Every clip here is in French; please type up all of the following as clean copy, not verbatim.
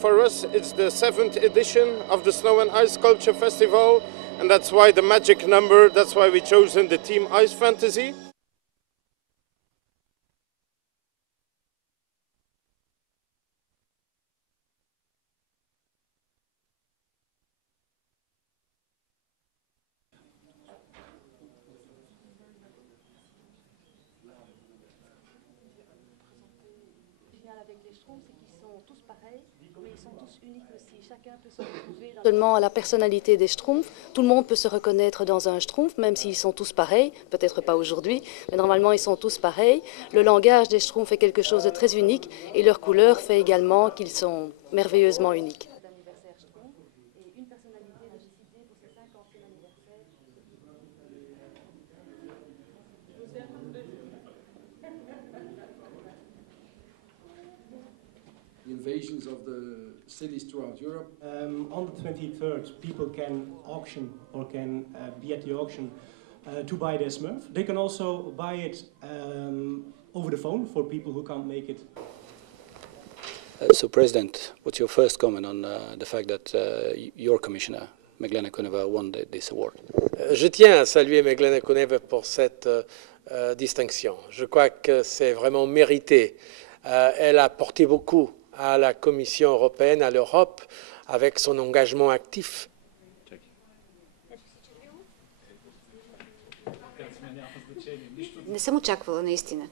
For us, it's the 7th edition of the Snow and Ice Sculpture Festival, and that's why the magic number, that's why we chosen the theme Ice Fantasy. Seulement à la personnalité des Schtroumpfs, tout le monde peut se reconnaître dans un Schtroumpf, même s'ils sont tous pareils, peut-être pas aujourd'hui, mais normalement ils sont tous pareils. Le langage des Schtroumpfs est quelque chose de très unique et leur couleur fait également qu'ils sont merveilleusement uniques. Invasions of the cities throughout Europe. On the 23rd, people can auction or can be at the auction to buy their Smurf. They can also buy it over the phone for people who can't make it. So, President, what's your first comment on the fact that your commissioner, Meglena Kuneva, won this award? Je tiens à saluer Meglena Kuneva pour cette distinction. Je crois que c'est vraiment mérité. Elle a apporté beaucoup à la Commission européenne, à l'Europe, avec son engagement actif. Не съм очаквала наистина.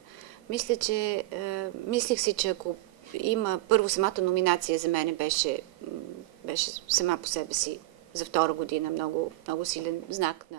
Мислих си, че ако има първо самата номинация за мен беше сама по себе си за втора година много, много силен знак на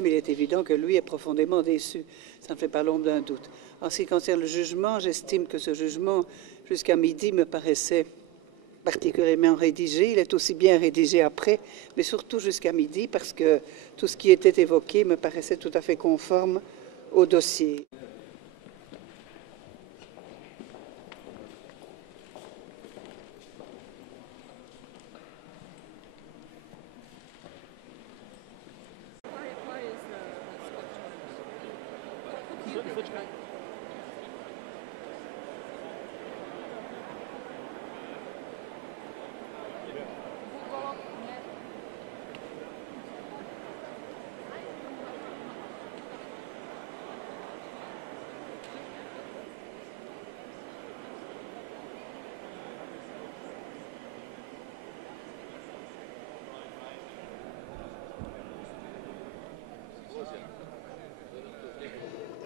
Il est évident que lui est profondément déçu, ça ne fait pas l'ombre d'un doute. En ce qui concerne le jugement, j'estime que ce jugement, jusqu'à midi, me paraissait particulièrement rédigé. Il est aussi bien rédigé après, mais surtout jusqu'à midi, parce que tout ce qui était évoqué me paraissait tout à fait conforme au dossier.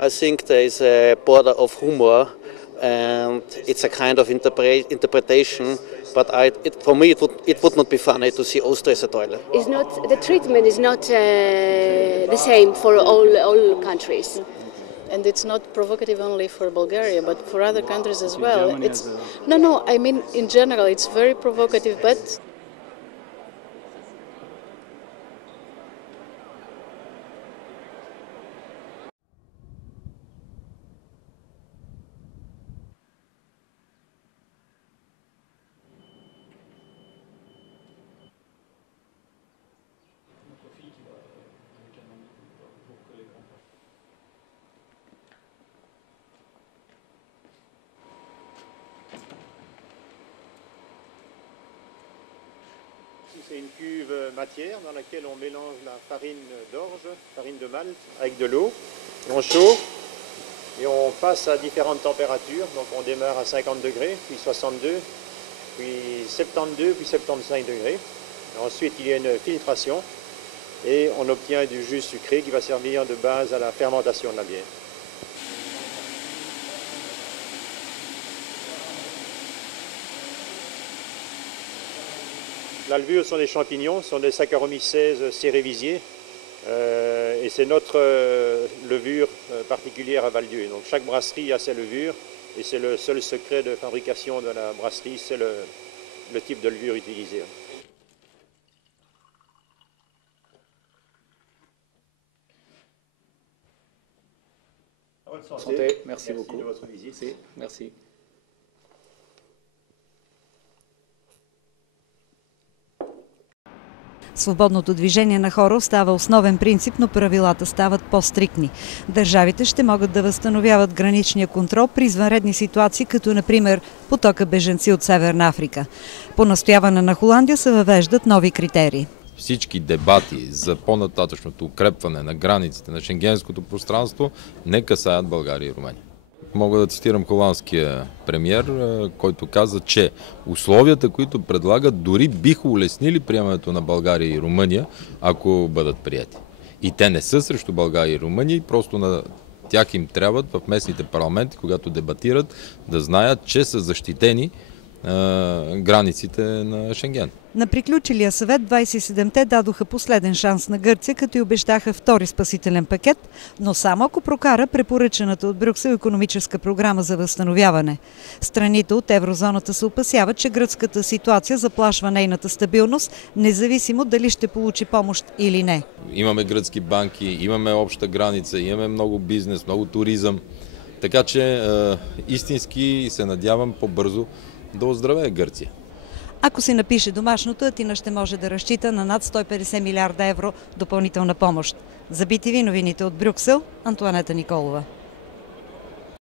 I think there is a border of humor, and it's a kind of interpretation. But for me, it would not be funny to see Austria as a toilet. It's not, the treatment is not the same for all countries. And it's not provocative only for Bulgaria, but for other countries as well. No, I mean in general, it's very provocative, but. C'est une cuve matière dans laquelle on mélange la farine d'orge, farine de malt, avec de l'eau. On chauffe et on passe à différentes températures. Donc on démarre à 50 degrés, puis 62, puis 72, puis 75 degrés. Et ensuite il y a une filtration et on obtient du jus sucré qui va servir de base à la fermentation de la bière. La levure sont des champignons, sont des Saccharomyces cerevisiae et c'est notre levure particulière à Val-Dieu. Donc chaque brasserie a ses levures et c'est le seul secret de fabrication de la brasserie, c'est le type de levure utilisée. Santé, merci beaucoup. De votre visite. Merci. Свободното движение на хора остава основен принцип, но правилата стават по-стриктни. Държавите ще могат да възстановяват граничния контрол при извънредни ситуации, като например потока бежанци от Северна Африка. По настояване на Холандия се въвеждат нови критерии. Всички дебати за по-нататъчното укрепване на границите на шенгенското пространство не касаят България и Румъния. Мога да цитирам холандския премиер, който каза, че условията, които предлагат, дори биха улеснили приемането на България и Румъния, ако бъдат приети. И те не са срещу България и Румъния, просто на тях им трябват в местните парламенти, когато дебатират, да знаят, че са защитени границите на Шенген. На приключилия съвет 27-те дадоха последен шанс на Гърция, като й обещаха втори спасителен пакет, но само ако прокара препоръчаната от Брюксел икономическа програма за възстановяване. Страните от еврозоната се опасяват, че гръцката ситуация заплашва нейната стабилност, независимо дали ще получи помощ или не. Имаме гръцки банки, имаме обща граница, имаме много бизнес, много туризъм, така че истински се надявам по-бързо да оздравее Гърция. Ако се напише домашното, Атина ще може да разчита на над 150 милиарда евро допълнителна помощ. За BTV новините от Брюксел, Антоанета Николова.